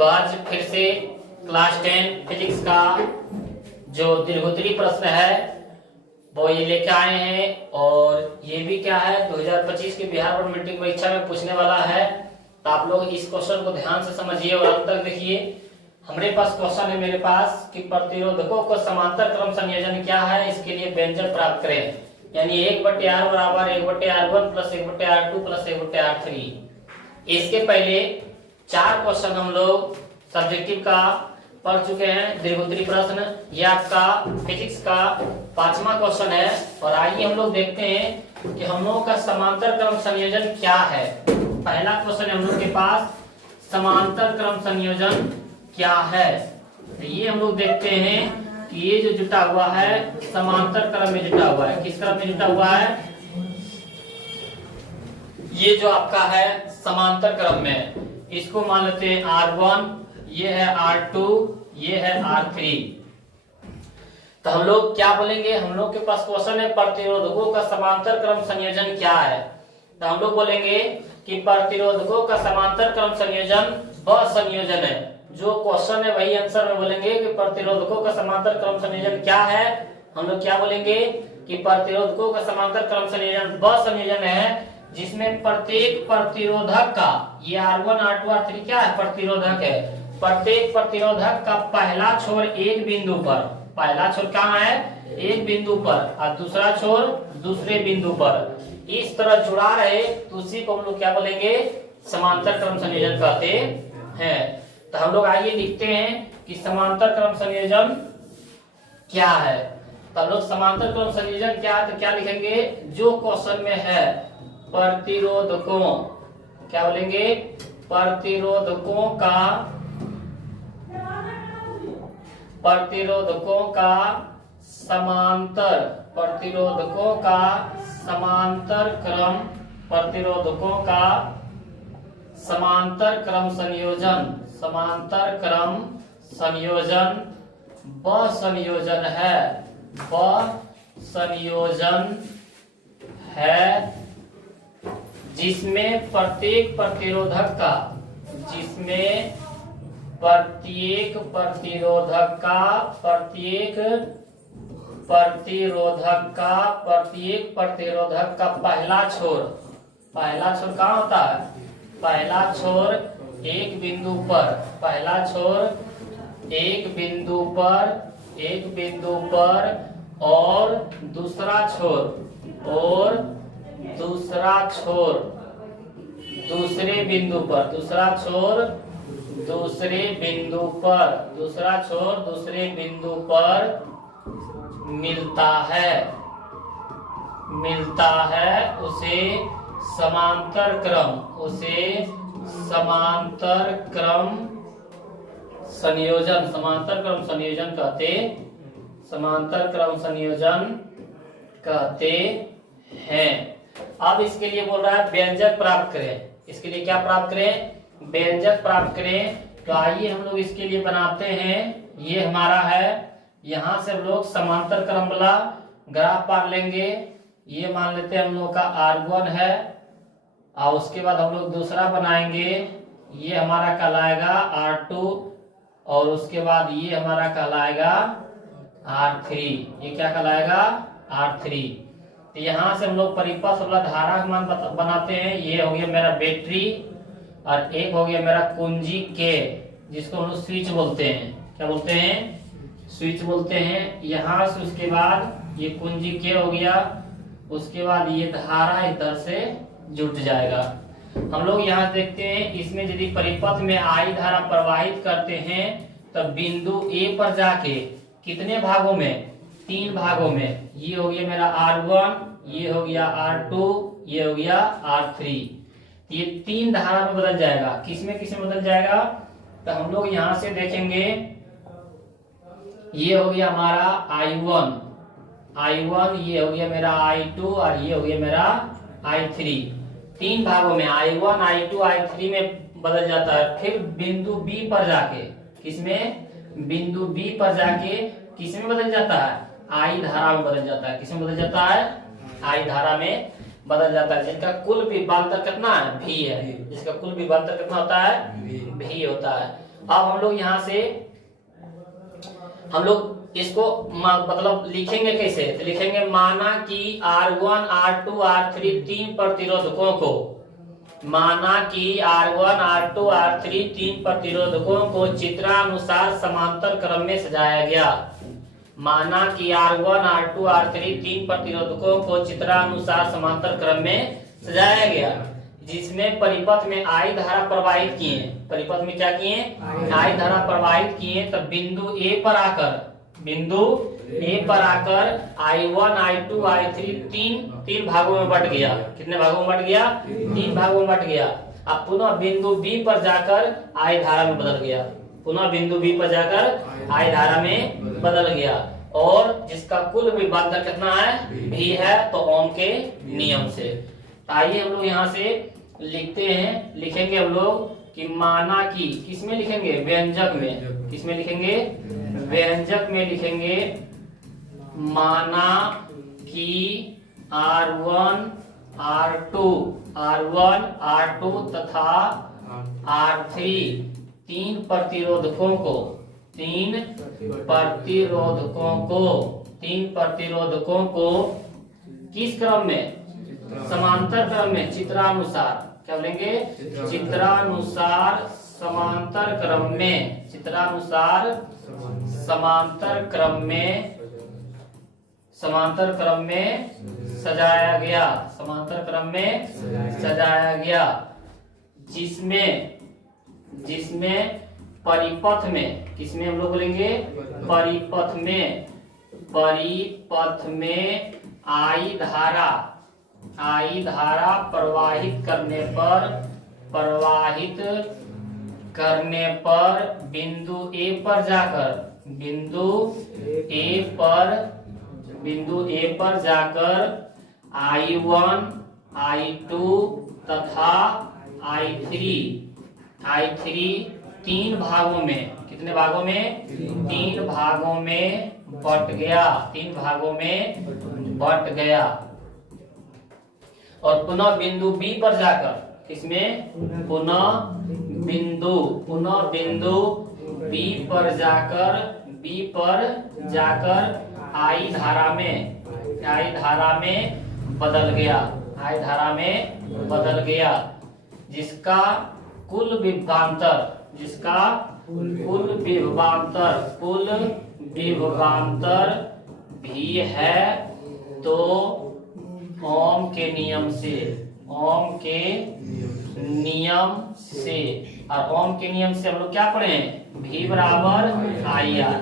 तो आज फिर से क्लास 10 फिजिक्स का जो दीर्घोत्तरी प्रश्न है वो ये लेके आए हैं। और ये भी क्या है 2025 के बिहार बोर्ड मैट्रिक परीक्षा में पूछने वाला है। तो आप लोग इस क्वेश्चन को ध्यान से समझिए और अंत तक देखिए। हमारे पास क्वेश्चन है मेरे पास कि प्रतिरोधकों को समांतर क्रम संयोजन क्या है, इसके लिए व्यंजक प्राप्त करें। यानी 1/r बराबर 1/r1 plus 1/r2 plus 1/r3। इसके पहले 4 क्वेश्चन हम लोग सब्जेक्टिव का पढ़ चुके हैं। दीर्घोत्तरी प्रश्न ये आपका फिजिक्स का 5वां क्वेश्चन है। और आइए हम लोग देखते हैं कि हम लोगों का समांतर क्रम संयोजन क्या है। पहला क्वेश्चन है हम लोग के पास, समांतर क्रम संयोजन क्या है। तो ये हम लोग देखते हैं कि ये जो जुटा हुआ है समांतर क्रम में जुटा हुआ है। किस क्रम में जुटा हुआ है? ये जो आपका है समांतर क्रम में, इसको मान लेते हैं R1, ये है R2, ये है R3। तो हम लोग क्या बोलेंगे, हम लोग के पास क्वेश्चन है प्रतिरोधकों का समांतर क्रम संयोजन क्या है। तो हम लोग बोलेंगे कि प्रतिरोधकों का समांतर क्रम संयोजन वह संयोजन है। जो क्वेश्चन है वही आंसर में बोलेंगे कि प्रतिरोधकों का समांतर क्रम संयोजन क्या है। हम लोग क्या बोलेंगे कि प्रतिरोधकों का समांतर क्रम संयोजन वह संयोजन है जिसमें प्रत्येक प्रतिरोधक का, ये R1 R2 R3 क्या है, प्रतिरोधक है। प्रत्येक प्रतिरोधक का पहला छोर एक बिंदु पर, पहला छोर कहाँ है, एक बिंदु पर, और दूसरा छोर दूसरे बिंदु पर इस तरह जुड़ा रहे तो उसी को हम लोग क्या बोलेंगे, समांतर क्रम संयोजन कहते हैं। तो हम लोग आइए लिखते हैं कि समांतर क्रम संयोजन क्या है। तो हम लोग समांतर क्रम संयोजन क्या है तो क्या लिखेंगे, जो क्वेश्चन में है प्रतिरोधकों, क्या बोलेंगे, प्रतिरोधकों का समांतर, प्रतिरोधकों का समांतर क्रम, प्रतिरोधकों का समांतर क्रम संयोजन, समांतर क्रम संयोजन वह संयोजन है, वह संयोजन है जिसमें प्रत्येक प्रतिरोधक का, जिसमें प्रत्येक प्रतिरोधक का, प्रत्येक प्रतिरोधक का पहला छोर, पहला छोर कहाँ होता है, पहला छोर एक बिंदु पर, पहला छोर एक बिंदु पर और दूसरा छोर दूसरे बिंदु पर, दूसरा छोर दूसरे बिंदु पर मिलता है, उसे समांतर क्रम संयोजन, कहते हैं। अब इसके लिए बोल रहा है व्यंजक प्राप्त करें। इसके लिए क्या प्राप्त करें, व्यंजक प्राप्त करें। तो आइए हम लोग इसके लिए बनाते हैं। ये हमारा है, यहाँ से हम लोग समांतर क्रम वाला ग्राफ पार लेंगे। ये मान लेते हैं हम लोग का R1 है, और उसके बाद हम लोग दूसरा बनाएंगे, ये हमारा कहलाएगा R2, और उसके बाद ये हमारा कहलाएगा R3। ये क्या कहलाएगा, R3। तो यहाँ से हम लोग परिपथ वाला धारा का मान बनाते हैं। ये हो गया मेरा बैटरी, और एक हो गया मेरा कुंजी के, जिसको हम लोग स्विच बोलते हैं। क्या बोलते हैं, स्विच बोलते हैं। यहाँ से उसके बाद ये कुंजी के हो गया, उसके बाद ये धारा इधर से जुट जाएगा। हम लोग यहाँ देखते हैं, इसमें यदि परिपथ में I धारा प्रवाहित करते हैं तो बिंदु A पर जाके कितने भागों में, 3 भागों में, ये हो गया मेरा R1, ये हो गया R2, ये हो गया R3। ये 3 धारा में बदल जाएगा। किसमें बदल जाएगा, तो हम लोग यहाँ से देखेंगे, ये हो गया हमारा I1, ये हो गया मेरा I2, और ये हो गया मेरा I3। 3 भागों में I1, I2, I3 में बदल जाता है। फिर बिंदु B पर जाके, किसमें, बिंदु B पर जाके किसमें बदल जाता है, I धारा में बदल जाता है। किसमें बदल जाता है, I धारा में बदल जाता है, जिनका कुल विभवांतर कितना है, V है। जिसका कुल विभवांतर कितना होता है, V होता है। अब हम लोग यहाँ से हम लोग इसको मतलब लिखेंगे कैसे, तो लिखेंगे माना कि R1 R2 R3 तीन प्रतिरोधकों को, माना कि R1 R2 R3 तीन प्रतिरोधकों को चित्रानुसार समांतर क्रम में सजाया गया। माना कि R1 R2 R3 तीन प्रतिरोधकों को चित्रानुसार समांतर क्रम में सजाया गया, जिसमें परिपथ में I धारा प्रवाहित किए। परिपथ में क्या किए, I धारा प्रवाहित किए। तब बिंदु A पर आकर I1 I2 I3 तीन भागों में बट गया। कितने भागों में बट गया, 3 भागों में बट गया। अब पुनः बिंदु B पर जाकर I धारा में बदल गया। पुनः बिंदु B पर जाकर I धारा में बदल गया, और जिसका कुल विभवांतर कितना है, V है, तो ओम के नियम से। आइए हम लोग यहाँ से लिखते हैं। लिखेंगे हम लोग कि माना कि, किसमें लिखेंगे, व्यंजक में। किसमें लिखेंगे, व्यंजक में लिखेंगे माना कि R1 R2 तथा R3 तीन प्रतिरोधकों को किस क्रम में, समांतर क्रम में, चित्रानुसार। क्या बोलेंगे, चित्रानुसार समांतर क्रम में, समांतर क्रम में सजाया गया, जिसमें परिपथ में, किसमें हम लोग बोलेंगे, परिपथ में I धारा प्रवाहित करने पर बिंदु A पर जाकर I1 I2 तथा I3 तीन भागों में, कितने भागों में, 3 भागों में बट गया। और पुनः बिंदु B पर जाकर, किसमें, पुनः बिंदु B पर जाकर I धारा में बदल गया, जिसका कुल विभवांतर भी है, तो ओम के नियम से, और ओम के नियम से हम लोग क्या पढ़े हैं, V बराबर IR।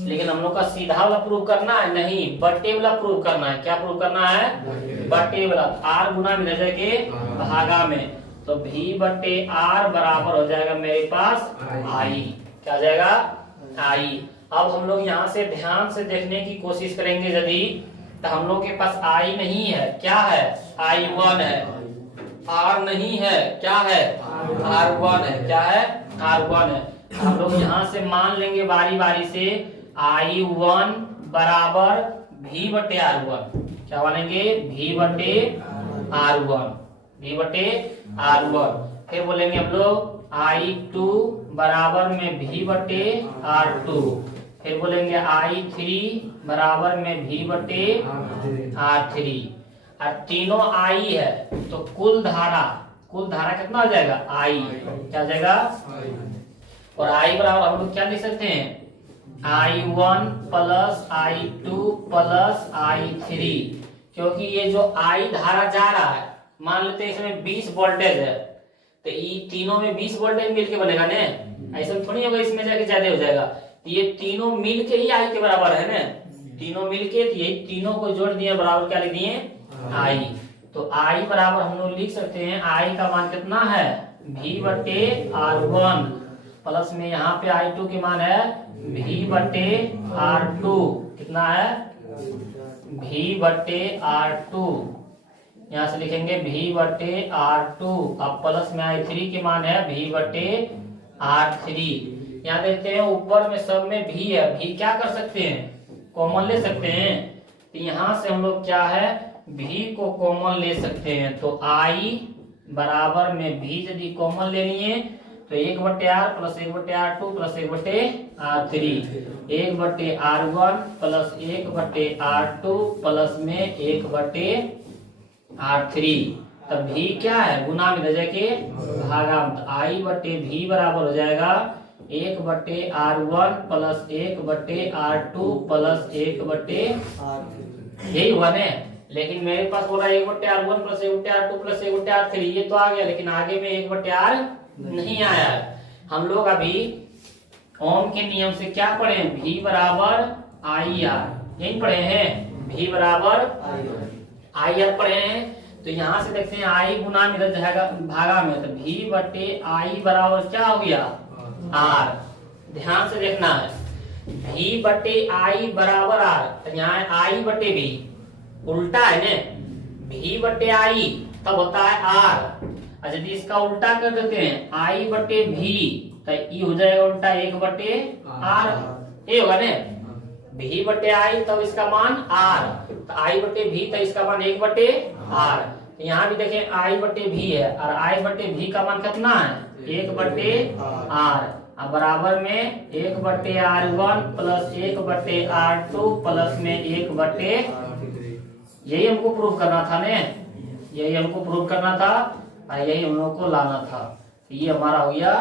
लेकिन हम लोग का सीधा वाला प्रूव करना है, नहीं, बट्टे वाला प्रूव करना है। क्या प्रूव करना है, बट्टे वाला। R गुना में रह के भागा में, तो V बट्टे R बराबर हो जाएगा मेरे पास I। क्या हो जाएगा, I। अब हम लोग यहाँ से ध्यान से देखने की कोशिश करेंगे। यदि तो हम लोग के पास I नहीं है, क्या है, I1 है। R नहीं है, क्या है, R1 है। क्या है, R1 है। हम लोग यहाँ से मान लेंगे बारी बारी से I1 बराबर V बटे R1। क्या मानेंगे, V बटे R1। फिर बोलेंगे हम लोग I2 बराबर में V बटे R2। फिर बोलेंगे I3 बराबर में V बटे R3। और तीनों I है, तो कुल धारा कितना हो जाएगा, I। क्या हो जाएगा, और I बराबर हम लोग क्या लिख सकते हैं, I1 plus I2 plus I3। क्योंकि ये जो I धारा जा रहा है, मान लेते हैं इसमें 20 वोल्टेज है, तो ये तीनों में 20 वोल्टेज मिलके बनेगा ना। ऐसा थोड़ी होगा इसमें जाके ज्यादा हो जाएगा। तो ये तीनों मिलके ही I के बराबर है ना। तीनों मिलके, तो ये तीनों को जोड़ दिए, बराबर क्या लिख दिए, I। तो I बराबर हम लोग लिख सकते हैं, I का मान कितना है, V बटे R1 प्लस में यहाँ पे I2 की मान है V बटे R2। कितना है, V बटे R2। यहाँ से लिखेंगे V बटे R2। अब प्लस में I3 की मान है V बटे R3। यहाँ देखते हैं ऊपर में सब में V है, V क्या कर सकते हैं, कॉमन ले सकते हैं। तो यहाँ से हम लोग क्या है, V को कॉमन ले सकते हैं। तो I बराबर में V यदि कॉमन ले लिए तो 1/r plus 1/r2 plus 1/r3, 1/r1 plus 1/r2 plus में 1/r3। तब भी क्या है, गुना में रह जाके भागा में, I/v बराबर हो जाएगा 1/r1 plus 1/r2 plus 1/r3, यही हुआ ने। लेकिन मेरे पास बोला 1/r1 plus 1/r2 plus 1/r3, ये तो आ गया, लेकिन आगे में 1/r नहीं आया है। हम लोग अभी ओम के नियम से क्या पढ़े हैं, v बराबर IR, यही पढ़े हैं, v बराबर IR पढ़े हैं। तो यहाँ से देखते हैं I गुना में रह जाएगा भागा में, तो v/I बराबर क्या हो गया, R। ध्यान से देखना है, v/I बराबर R, तो यहाँ I/v उल्टा है ने, v/I तब होता है R। और यदि इसका उल्टा कर देते हैं I/v, तो ये हो जाएगा उल्टा 1/R, ये होगा ने, v/I तब इसका मान R, तो I/v तो इसका मान 1/R। यहाँ भी देखें I/v है और I/v का मान कितना है, 1/R, बराबर में 1/R1 प्लस 1/R2 प्लस में 1/, यही हमको प्रूव करना था ने, यही हमको प्रूव करना था और यही हम लोग को लाना था। ये हमारा हो गया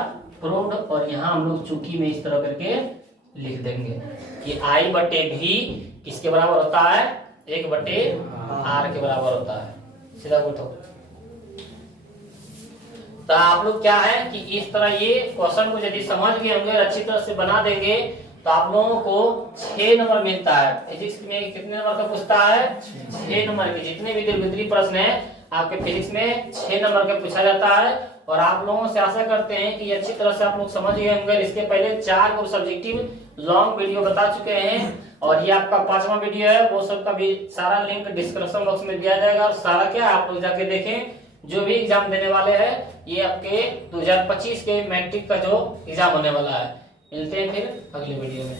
प्रूव्ड। और यहाँ हम लोग चुकी में इस तरह करके लिख देंगे कि I/v किसके बराबर होता है, 1/R के बराबर होता है। सीधा उठो। तो आप लोग क्या है कि इस तरह ये क्वेश्चन को यदि समझ गए होंगे, अच्छी तरह से बना देंगे, तो आप लोगों को 6 नंबर मिलता है। फिजिक्स में कितने नंबर का पूछता है, 6 नंबर के। जितने भी दीर्घवृत्तीय प्रश्न है आपके फिजिक्स में 6 नंबर का पूछा जाता है। और आप लोगों से आशा करते हैं कि अच्छी तरह से आप लोग समझ गए होंगे। इसके पहले 4 को सब्जेक्टिव लॉन्ग वीडियो बता चुके हैं, और ये आपका 5वां वीडियो है, वो सब का भी सारा लिंक डिस्क्रिप्शन बॉक्स में दिया जाएगा। और सारा क्या आप लोग जाके देखें, जो भी एग्जाम देने वाले हैं, ये आपके 2025 के मैट्रिक का जो एग्जाम होने वाला है। मिलते हैं फिर अगले वीडियो में।